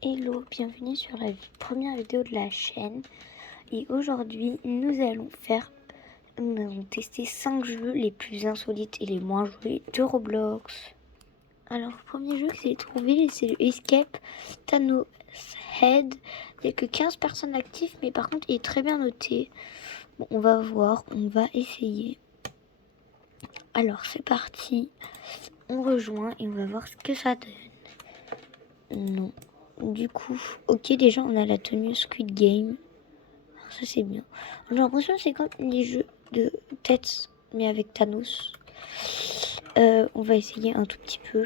Hello, bienvenue sur la première vidéo de la chaîne. Et aujourd'hui, nous allons tester 5 jeux les plus insolites et les moins joués de Roblox. Alors, le premier jeu que j'ai trouvé, c'est le Escape Thanos Head. Il n'y a que 15 personnes actives, mais par contre, il est très bien noté. Bon, on va voir, on va essayer. Alors, c'est parti. On rejoint et on va voir ce que ça donne. Non. Du coup, ok, déjà on a la tenue Squid Game. Ça c'est bien. J'ai l'impression que c'est comme les jeux de tête, mais avec Thanos. On va essayer un tout petit peu.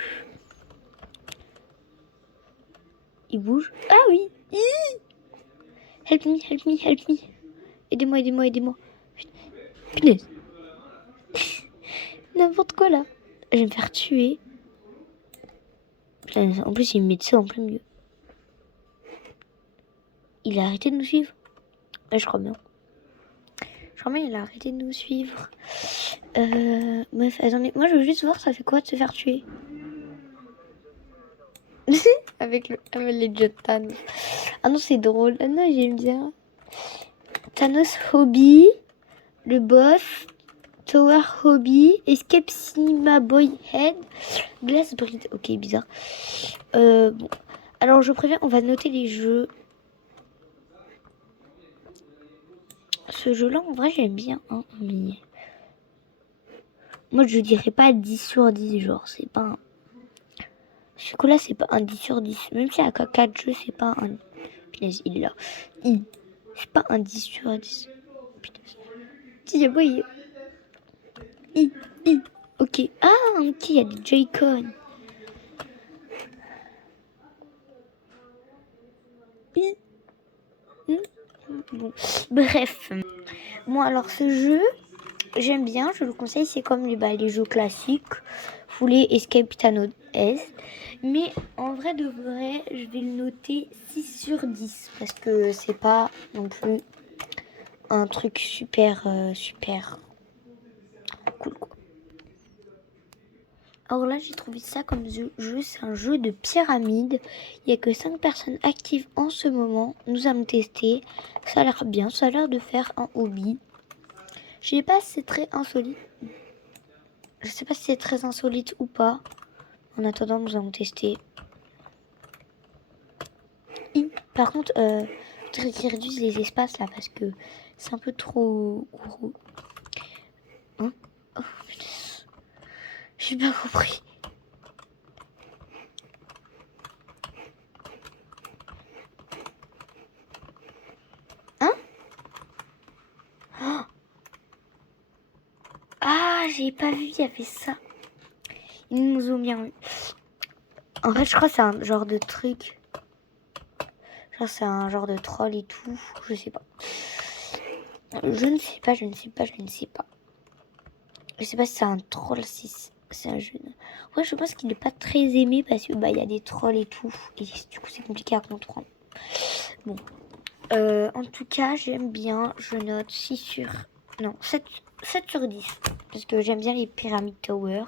Il bouge. Ah oui. Help me, help me, help me. Aidez-moi, aidez-moi, aidez-moi. Punaise. N'importe quoi là. Je vais me faire tuer. Putain, en plus il me met ça en plein milieu. Il a arrêté de nous suivre. Je crois bien. Il a arrêté de nous suivre. Bref, attendez. Moi, je veux juste voir, ça fait quoi de se faire tuer avec les jeux de Thanos. Ah non, c'est drôle. Ah non, j'aime bien. Thanos Hobby, le boss, Tower Hobby, Escape Cinema Boy Head, Glass Bridge. Ok, bizarre. Bon. Alors, je préviens, on va noter les jeux. Ce jeu-là, en vrai, j'aime bien. Hein, mais... moi, je dirais pas 10 sur 10, genre, c'est pas un... Ce coup-là, c'est pas un 10 sur 10. Même si à 4 jeux, c'est pas un... Punaise, il est là. C'est pas un 10 sur 10. Putain. Si, oui. Ok. Ah, ok, il y a des Joy-Con. Bon. Bref. Bon, alors ce jeu, j'aime bien, je le conseille. C'est comme les jeux classiques. Vous voulez Escape Thanos S. Mais en vrai de vrai, je vais le noter 6 sur 10. Parce que c'est pas non plus un truc super cool, quoi. Alors là, j'ai trouvé ça comme jeu. C'est un jeu de pyramide. Il n'y a que 5 personnes actives en ce moment. Nous allons tester. Ça a l'air bien. Ça a l'air de faire un hobby. Je sais pas si c'est très insolite. Je sais pas si c'est très insolite ou pas. En attendant, nous allons tester. Par contre, faudrait qu'ils réduisent les espaces là parce que c'est un peu trop gros. Hein? Oh, j'ai pas compris. Hein? Oh! Ah, j'ai pas vu, il y avait ça. Ils nous ont bien eu. En fait, je crois que c'est un genre de truc. Genre, c'est un genre de troll et tout. Je sais pas. Je ne sais pas. Je sais pas si c'est un troll, si c'est un jeu. Ouais, je pense qu'il n'est pas très aimé parce que y a des trolls et tout. Et du coup, c'est compliqué à comprendre. Bon. En tout cas, j'aime bien. Je note 6 sur... Non, 7 sur 10. Parce que j'aime bien les Pyramid Tower.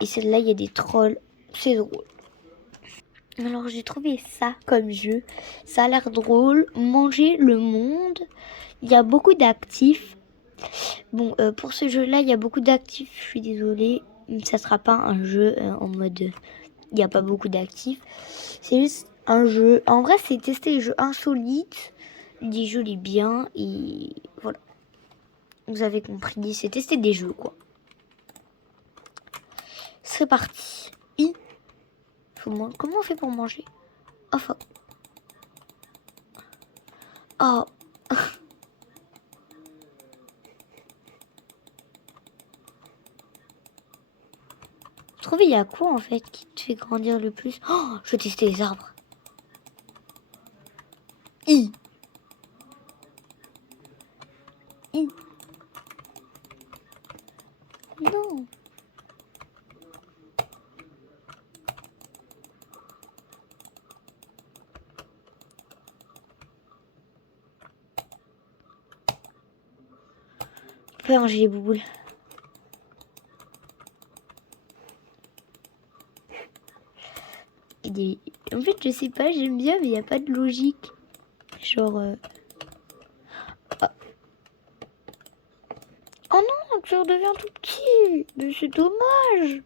Et celle-là, il y a des trolls. C'est drôle. Alors, j'ai trouvé ça comme jeu. Ça a l'air drôle. Manger le monde. Il y a beaucoup d'actifs. Bon, pour ce jeu-là, il y a beaucoup d'actifs. Je suis désolée. Ça sera pas un jeu en mode... Il n'y a pas beaucoup d'actifs. C'est juste un jeu. En vrai, c'est tester les jeux insolites. Des jeux les biens. Et voilà. Vous avez compris. C'est tester des jeux, quoi. C'est parti. Comment on fait pour manger? Enfin... Oh. Vous trouvez, il y a quoi en fait qui te fait grandir le plus? Oh, je vais tester les arbres. Non. On peut ranger les bouboules. En fait, je sais pas, j'aime bien, mais il n'y a pas de logique. Genre... Ah. Oh non, tu redeviens tout petit. Mais c'est dommage.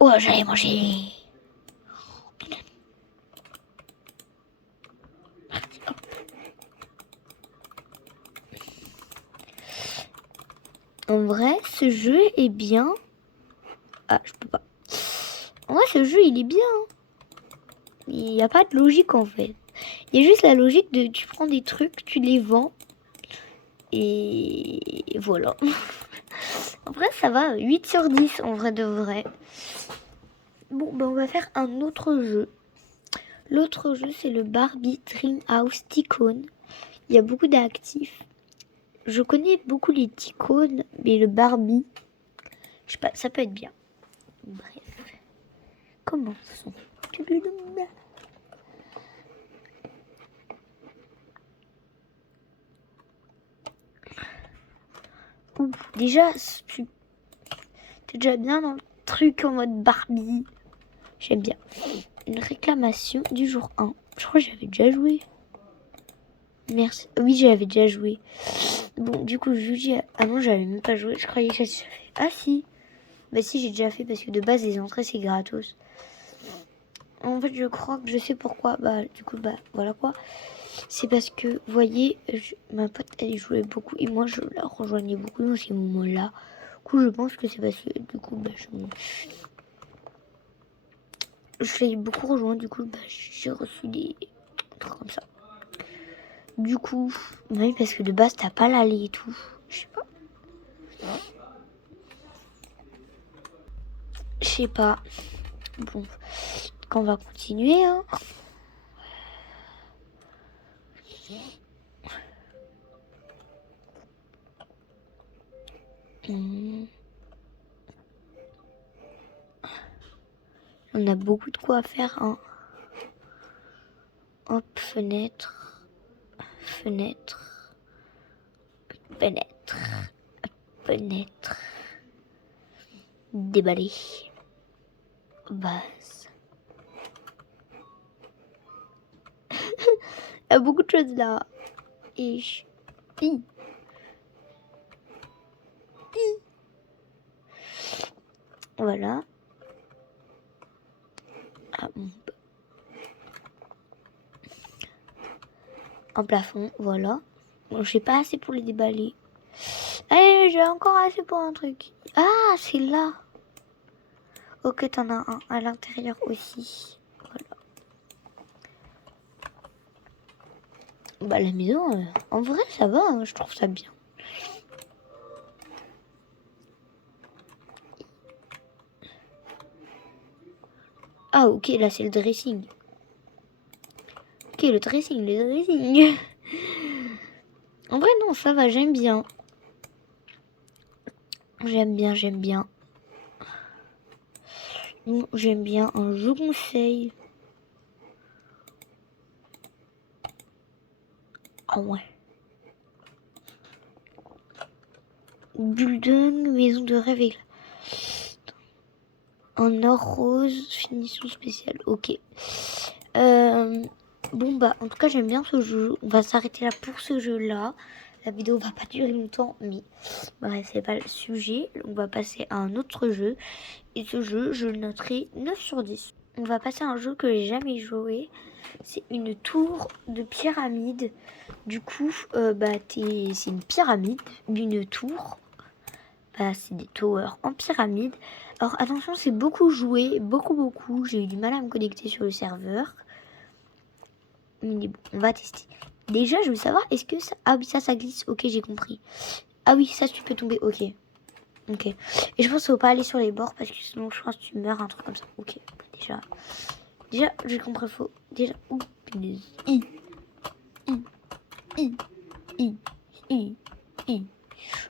Oh, j'allais manger. En vrai, ce jeu est bien. Ah, je peux pas. En vrai, ce jeu, il est bien. Il n'y a pas de logique, en fait. Il y a juste la logique de tu prends des trucs, tu les vends. Et voilà. En vrai, ça va. 8 sur 10, en vrai de vrai. Bon, ben, on va faire un autre jeu. L'autre jeu, c'est le Barbie Dream House Ticone. Il y a beaucoup d'actifs. Je connais beaucoup les Ticone, mais le Barbie, je sais pas, ça peut être bien. Bref. Commençons. Ouh, déjà, t'es déjà bien dans le truc en mode Barbie. J'aime bien. Une réclamation du jour 1. Je crois que j'avais déjà joué. Merci. Oui, j'avais déjà joué. Bon, du coup, je vous dis... Ah non, j'avais même pas joué. Je croyais que j'avais déjà fait. Ah si. Bah si, j'ai déjà fait parce que de base, les entrées, c'est gratos. En fait, je crois que je sais pourquoi. Bah, du coup, bah, voilà quoi. C'est parce que, vous voyez, ma pote, elle jouait beaucoup et moi, je la rejoignais beaucoup dans ces moments-là. Du coup, je pense que c'est parce que, du coup, bah, je l'ai beaucoup rejoint. Du coup, bah, j'ai reçu des trucs comme ça. Du coup, oui, parce que de base, t'as pas l'allée et tout. Je sais pas. Je sais pas. Bon, quand on va continuer, hein. On a beaucoup de quoi faire, hein. Hop, fenêtre, fenêtre, fenêtre, fenêtre, déballer, base. Il y a beaucoup de choses là. Et voilà. Ah, un plafond, voilà. Bon, j'ai pas assez pour les déballer. Allez, j'ai encore assez pour un truc. Ah, c'est là. Ok, t'en as un à l'intérieur aussi. Voilà. Bah la maison, en vrai, ça va. Hein, je trouve ça bien. Ah, ok, là, c'est le dressing. Ok, le dressing. En vrai, non, ça va, j'aime bien. J'aime bien. J'aime bien un jeu conseil. Ah ouais. Building, maison de rêve avec un or rose, finition spéciale. Ok. Bon bah, en tout cas, j'aime bien ce jeu. On va s'arrêter là pour ce jeu-là. La vidéo va pas durer longtemps, mais bref, c'est pas le sujet. On va passer à un autre jeu. Et ce jeu, je le noterai 9 sur 10. On va passer à un jeu que j'ai jamais joué. C'est une tour de pyramide. Du coup, c'est une pyramide d'une tour. Bah, c'est des towers en pyramide. Alors attention, c'est beaucoup joué, beaucoup. J'ai eu du mal à me connecter sur le serveur. Mais bon, on va tester. Déjà, je veux savoir, est-ce que ça... Ah oui, ça glisse. Ok, j'ai compris. Ah oui, ça, tu peux tomber. Ok. Et je pense qu'il faut pas aller sur les bords parce que sinon, je pense que tu meurs, un truc comme ça. Ok, déjà, j'ai compris faux. Déjà, ouh, punaise.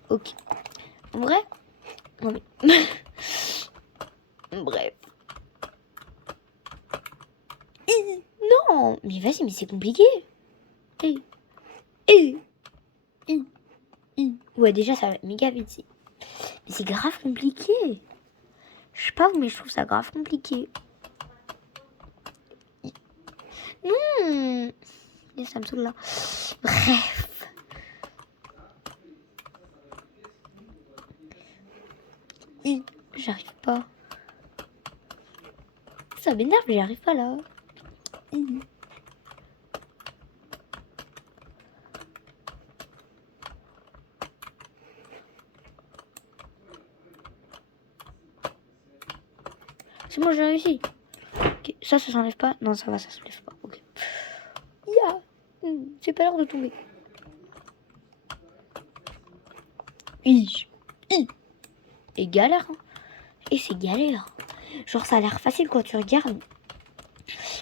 Ok. En vrai, non mais... Bref. Non, mais vas-y, mais c'est compliqué. Ouais, déjà, ça va méga vite. Mais c'est grave compliqué. Je sais pas, mais je trouve ça grave compliqué. punaise, ça me saoule là. Bref. J'arrive pas. Ça m'énerve, j'y arrive pas là. C'est bon, j'ai réussi. Okay. Ça s'enlève pas. Non, ça va, ça s'enlève pas. Ok. C'est pas l'heure de tomber. Et galère. Hein. Et c'est galère. Genre, ça a l'air facile quand tu regardes.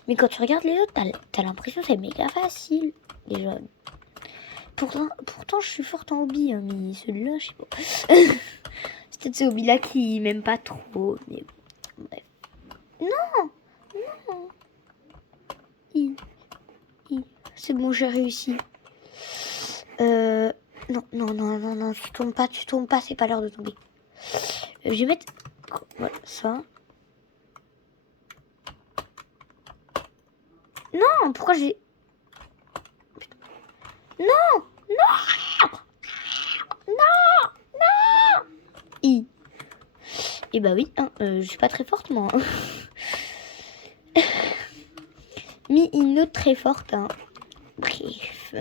Mais quand tu regardes les autres, t'as l'impression que c'est méga facile. Les jeunes. Pourtant, je suis forte en hobby. Hein, mais celui-là, je sais pas. C'est peut-être ce hobby-là qui m'aime pas trop. Mais bref. Non. C'est bon, j'ai réussi. Non, tu tombes pas, c'est pas l'heure de tomber. Je vais mettre voilà, ça. Non, pourquoi j'ai... Non. Et bah oui, hein, je suis pas très forte moi. Mais une autre très forte. Hein. Bref.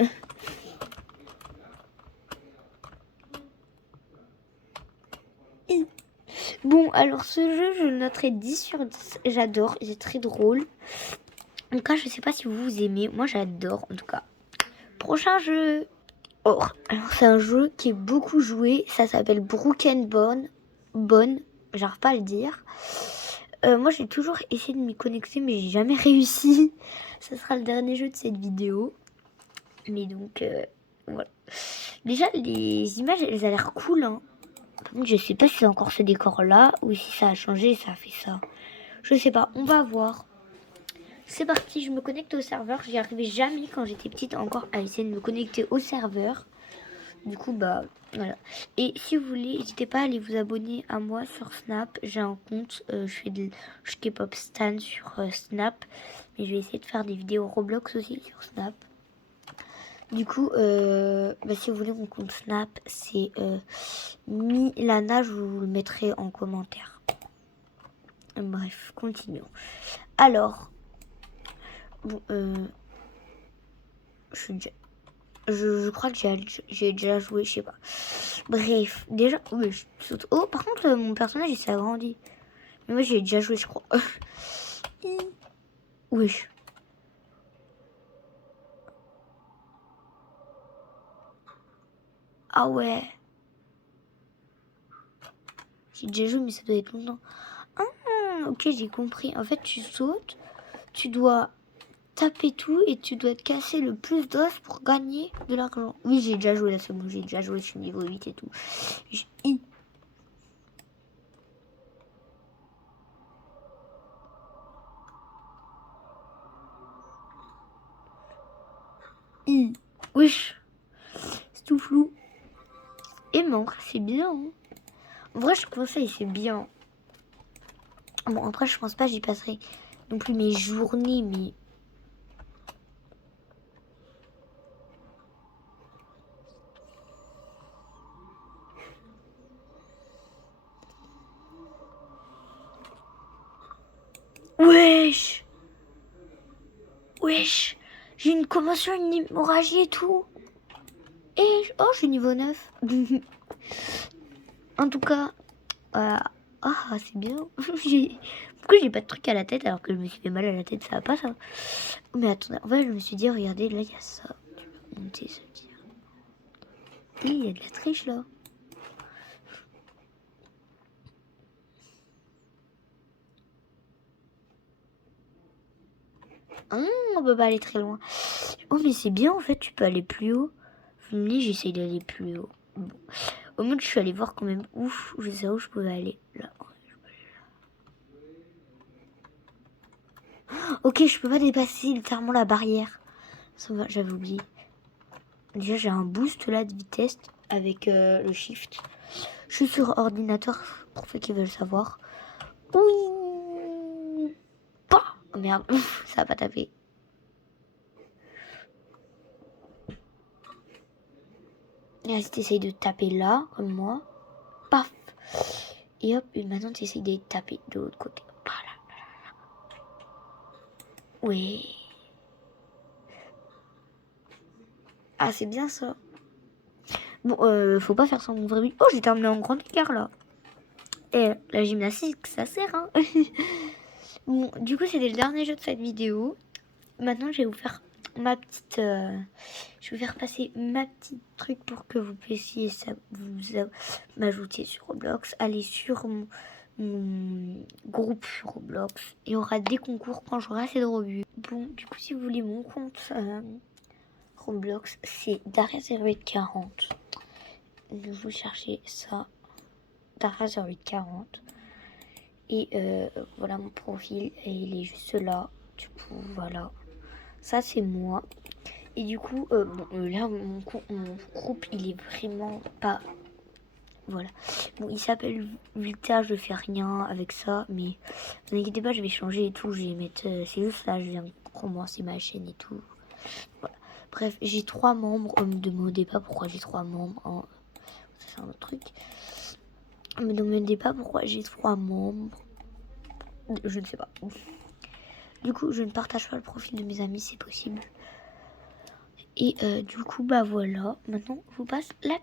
Bon, alors ce jeu, je le noterai 10 sur 10. J'adore, il est très drôle. En tout cas, je sais pas si vous aimez. Moi, j'adore, en tout cas. Prochain jeu. Oh, alors c'est un jeu qui est beaucoup joué. Ça s'appelle Broken Bone. J'arrive pas à le dire. Moi, j'ai toujours essayé de m'y connecter, mais j'ai jamais réussi. Ça sera le dernier jeu de cette vidéo. Mais donc, voilà. Déjà, les images, elles ont l'air cool, hein. Par contre, je sais pas si c'est encore ce décor-là ou si ça a changé et ça a fait ça. Je sais pas, on va voir. C'est parti, je me connecte au serveur. J'y arrivais jamais quand j'étais petite encore à essayer de me connecter au serveur. Du coup, bah, voilà. Et si vous voulez, n'hésitez pas à aller vous abonner à moi sur Snap. J'ai un compte, je fais de K-pop Stan sur Snap. Mais je vais essayer de faire des vidéos Roblox aussi sur Snap. Du coup, bah, si vous voulez mon compte Snap, c'est Milana, je vous le mettrai en commentaire. Bref, continuons. Alors, bon, je crois que j'ai déjà joué, je sais pas. Bref, déjà, oui, je saute. Oh, par contre, mon personnage, il s'est agrandi. Mais moi, j'ai déjà joué, je crois. Oui. Ah ouais. J'ai déjà joué, mais ça doit être longtemps. Ah, ok, j'ai compris. En fait, tu sautes, tu dois taper tout et tu dois te casser le plus d'os pour gagner de l'argent. Oui, j'ai déjà joué là, c'est bon, j'ai déjà joué, je suis niveau 8 et tout. Wesh, c'est tout flou. Et manque, c'est bien. Hein. En vrai, je conseille, c'est bien. Bon, après, je pense pas j'y passerai non plus mes journées, mais... Wesh. Wesh. J'ai une commotion, une hémorragie et tout. Et... Oh, je suis niveau 9. En tout cas... Ah, c'est bien. Pourquoi j'ai pas de truc à la tête alors que je me suis fait mal à la tête, ça va pas ça. Mais attendez, en fait je me suis dit, regardez, là il y a ça. Tu vas monter, se dire. Oui, il y a de la triche là. On peut pas aller très loin. Oh mais c'est bien en fait, tu peux aller plus haut. Je me dis, j'essaye d'aller plus haut. Bon. Au moins je suis allée voir quand même ouf, je sais où je pouvais aller. Là. Ok, je peux pas dépasser littéralement la barrière. Ça va, j'avais oublié. Déjà, j'ai un boost là de vitesse avec le shift. Je suis sur ordinateur pour ceux qui veulent savoir. Oui. Bah oh merde, ça a pas tapé. Et là, si t'essayes de taper là, comme moi, paf. Et hop, et maintenant t'essayes de taper de l'autre côté. Ouais. Ah, c'est bien ça. Bon, faut pas faire ça mon vrai but. Oh, j'ai terminé en grand écart là. Et la gymnastique, ça sert, hein. Bon, du coup, c'était le dernier jeu de cette vidéo. Maintenant, je vais vous faire ma petite... je vais vous faire passer ma petite truc pour que vous puissiez m'ajouter sur Roblox. Allez sur mon groupe sur Roblox. Il y aura des concours quand j'aurai assez de revues. Bon, du coup, si vous voulez mon compte Roblox, c'est Daria0840. Vous cherchez ça, Daria0840. Et voilà mon profil. Et il est juste là. Du coup, voilà. Ça, c'est moi. Et du coup, là, mon groupe, il est vraiment pas... Voilà. Bon, il s'appelle Vita, je fais rien avec ça. Mais ne vous inquiétez pas, je vais changer et tout. Je vais mettre... c'est juste là, je viens de commencer ma chaîne et tout. Voilà. Bref, j'ai 3 membres. Ne me demandez pas pourquoi j'ai 3 membres. Hein. Ça, c'est un autre truc. Ne me demandez pas pourquoi j'ai 3 membres. Je ne sais pas. Du coup, je ne partage pas le profil de mes amis, c'est possible. Et du coup, bah voilà. Maintenant, je vous passe la